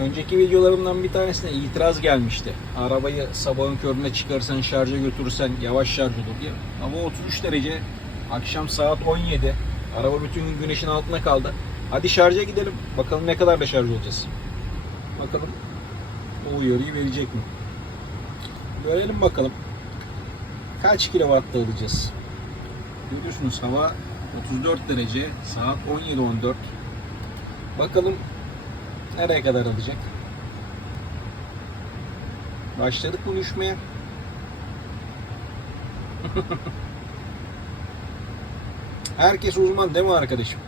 Önceki videolarımdan bir tanesine itiraz gelmişti. Arabayı sabahın köründe çıkarsan şarja götürürsen yavaş şarj olur diye. Hava 33 derece. Akşam saat 17. Araba bütün gün güneşin altında kaldı. Hadi şarja gidelim. Bakalım ne kadar da şarj olacağız. Bakalım o uyarıyı verecek mi? Görelim bakalım. Kaç kilowatta alacağız? Görüyorsunuz hava 34 derece. Saat 17.14. Bakalım nereye kadar alacak? Başladık mı düşmeye? Herkes uzman değil mi arkadaşım?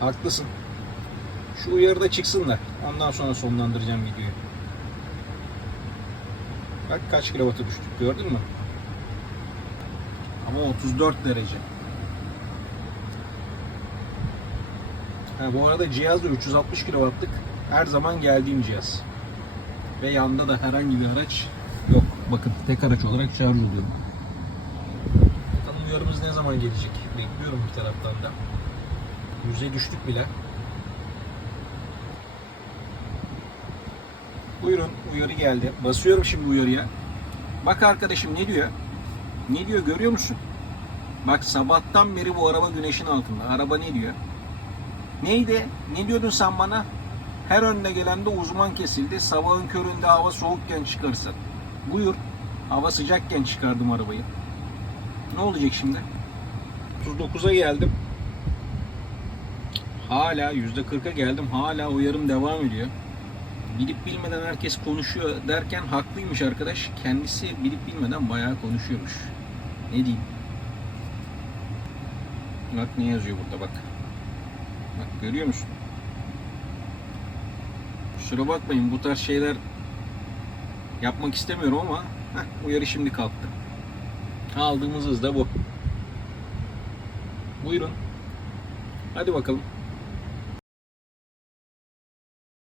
Haklısın. Şu uyarıda çıksınlar. Ondan sonra sonlandıracağım videoyu. Bak kaç kilovatı düştük gördün mü? Ama 34 derece. Ha, bu arada cihaz da 360 kW'lık. Her zaman geldiğim cihaz. Ve yanında da herhangi bir araç yok. Bakın tek araç olarak şarj oluyor. Bakalım uyarımız ne zaman gelecek? Bekliyorum bir taraftan da. Yüze düştük bile. Buyurun uyarı geldi. Basıyorum şimdi uyarıya. Bak arkadaşım ne diyor? Ne diyor görüyor musun? Bak sabahtan beri bu araba güneşin altında. Araba ne diyor? Neydi? Ne diyordun sen bana? Her önüne gelende uzman kesildi. Sabahın köründe hava soğukken çıkarsın. Buyur. Hava sıcakken çıkardım arabayı. Ne olacak şimdi? 39'a geldim. Hala %40'a geldim. Hala uyarım devam ediyor. Bilip bilmeden herkes konuşuyor derken haklıymış arkadaş. Kendisi bilip bilmeden bayağı konuşuyormuş. Ne diyeyim? Bak ne yazıyor burada bak. Bak görüyor musun? Kusura bakmayın bu tarz şeyler yapmak istemiyorum ama heh, uyarı şimdi kalktı. Aldığımız hız da bu. Buyurun. Hadi bakalım.